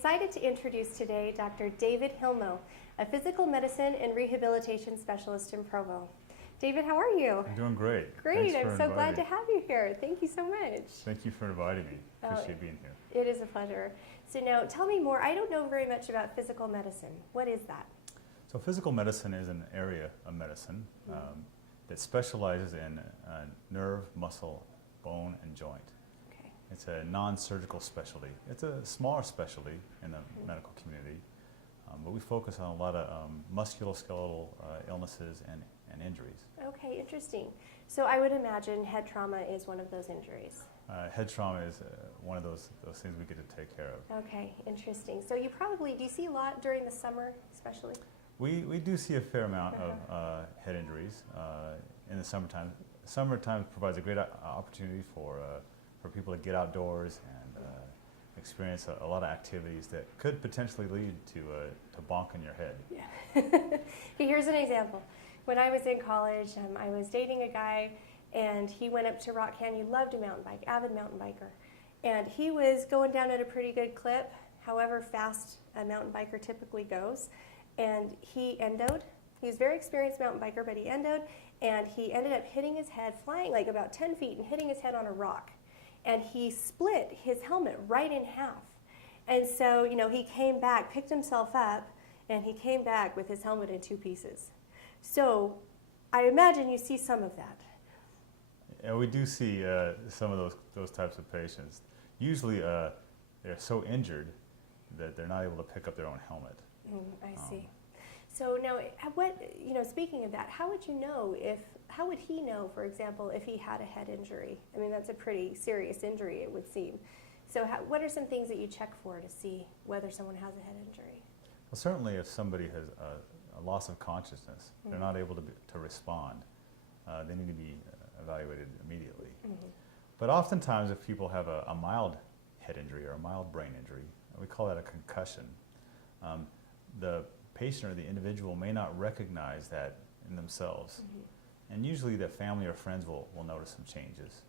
excited to introduce today Dr. David Hilmo, a physical medicine and rehabilitation specialist in Provo. David, how are you? I'm doing great. Great, I'm so glad to have you here. Thank you so much. Thank you for inviting me. Appreciate being here. It is a pleasure. So now, tell me more. I don't know very much about physical medicine. What is that? So physical medicine is an area of medicine that specializes in nerve, muscle, bone, and joint. Okay. It's a non-surgical specialty. It's a smaller specialty in the medical community, but we focus on a lot of musculoskeletal illnesses and injuries. Okay, interesting. So I would imagine head trauma is one of those injuries. Head trauma is one of those things we get to take care of. Okay, interesting. So you probably, do you see a lot during the summer especially? We do see a fair amount of head injuries in the summertime. Summertime provides a great opportunity for people to get outdoors and experience a lot of activities that could potentially lead to bonking your head. Yeah. Here's an example. When I was in college, I was dating a guy, and he went up to Rock Canyon, loved to mountain bike, avid mountain biker. And he was going down at a pretty good clip, however fast a mountain biker typically goes. And he endoed. He was a very experienced mountain biker, but he endoed, and he ended up hitting his head, flying like about 10 feet and hitting his head on a rock. And he split his helmet right in half. And so, you know, he came back, picked himself up, and he came back with his helmet in two pieces. So I imagine you see some of that. Yeah, we do see some of those types of patients. Usually they're so injured that they're not able to pick up their own helmet. I see. So now, speaking of that, how would he know, for example, if he had a head injury? I mean, that's a pretty serious injury, it would seem. So what are some things that you check for to see whether someone has a head injury? Well, certainly if somebody has a loss of consciousness, they're not able to respond, they need to be evaluated immediately. But oftentimes if people have a mild head injury or a mild brain injury, we call that a concussion, the patient or the individual may not recognize that in themselves. And usually the family or friends will notice some changes.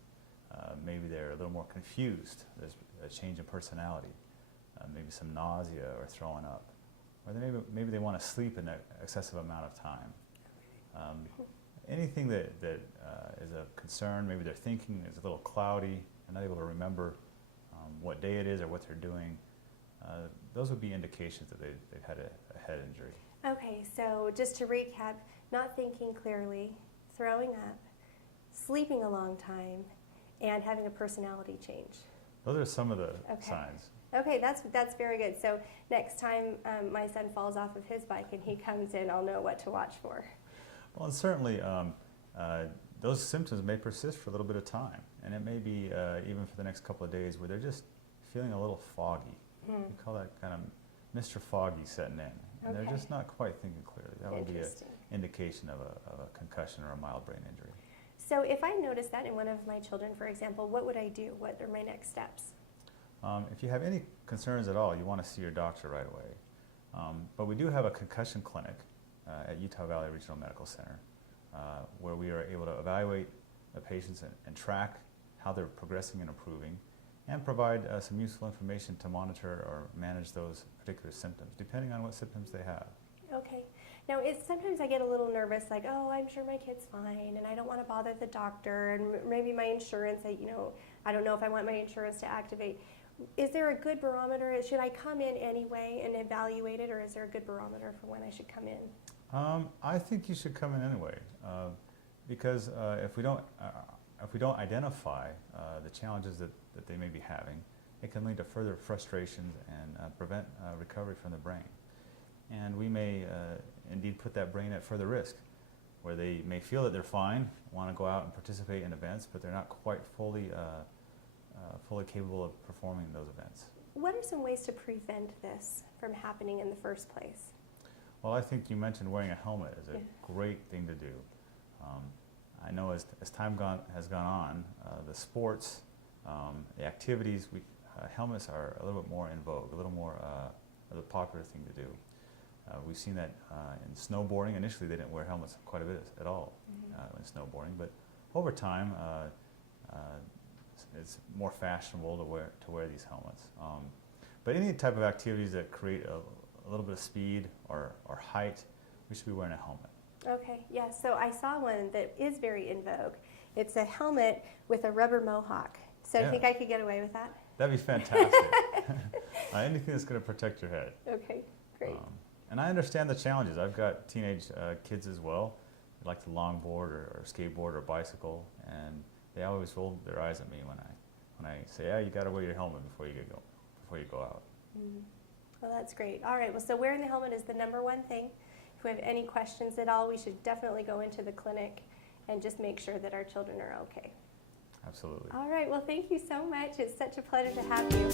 Maybe they're a little more confused, there's a change in personality, maybe some nausea or throwing up. Or maybe they want to sleep an excessive amount of time. Anything that is a concern, maybe their thinking is a little cloudy, they're not able to remember what day it is or what they're doing, those would be indications that they've had a head injury. Okay, so just to recap, not thinking clearly, throwing up, sleeping a long time, and having a personality change. Those are some of the signs. Okay, that's very good. So next time my son falls off of his bike and he comes in, I'll know what to watch for. Well, and certainly those symptoms may persist for a little bit of time, and it may be even for the next couple of days where they're just feeling a little foggy. We call that kind of Mr. Foggy setting in, and they're just not quite thinking clearly. That would be an indication of a concussion or a mild brain injury. So if I notice that in one of my children, for example, what would I do? What are my next steps? If you have any concerns at all, you want to see your doctor right away. But we do have a concussion clinic at Utah Valley Regional Medical Center where we are able to evaluate the patients and track how they're progressing and improving, and provide some useful information to monitor or manage those particular symptoms, depending on what symptoms they have. Okay. Now, sometimes I get a little nervous, like, oh, I'm sure my kid's fine, and I don't want to bother the doctor, and maybe my insurance, I don't know if I want my insurance to activate. Is there a good barometer? Should I come in anyway and evaluate it, or is there a good barometer for when I should come in? I think you should come in anyway, because if we don't identify the challenges that they may be having, it can lead to further frustrations and prevent recovery from the brain. And we may indeed put that brain at further risk, where they may feel that they're fine, want to go out and participate in events, but they're not quite fully capable of performing those events. What are some ways to prevent this from happening in the first place? Well, I think you mentioned wearing a helmet is a great thing to do. I know as time has gone on, the sports, the activities, helmets are a little bit more in vogue, a little more of a popular thing to do. We've seen that in snowboarding. Initially, they didn't wear helmets quite a bit at all in snowboarding, but over time, it's more fashionable to wear these helmets. But any type of activities that create a little bit of speed or height, we should be wearing a helmet. Okay, yeah, so I saw one that is very in vogue. It's a helmet with a rubber mohawk. So I think I could get away with that? That'd be fantastic. Anything that's going to protect your head. Okay, great. And I understand the challenges. I've got teenage kids as well. They like to longboard or skateboard or bicycle, and they always roll their eyes at me when I say, "Yeah, you got to wear your helmet before you go out." Mm-hmm. Well, that's great. All right. Well, so wearing the helmet is the number one thing. If we have any questions at all, we should definitely go into the clinic and just make sure that our children are okay. Absolutely. All right. Well, thank you so much. It's such a pleasure to have you.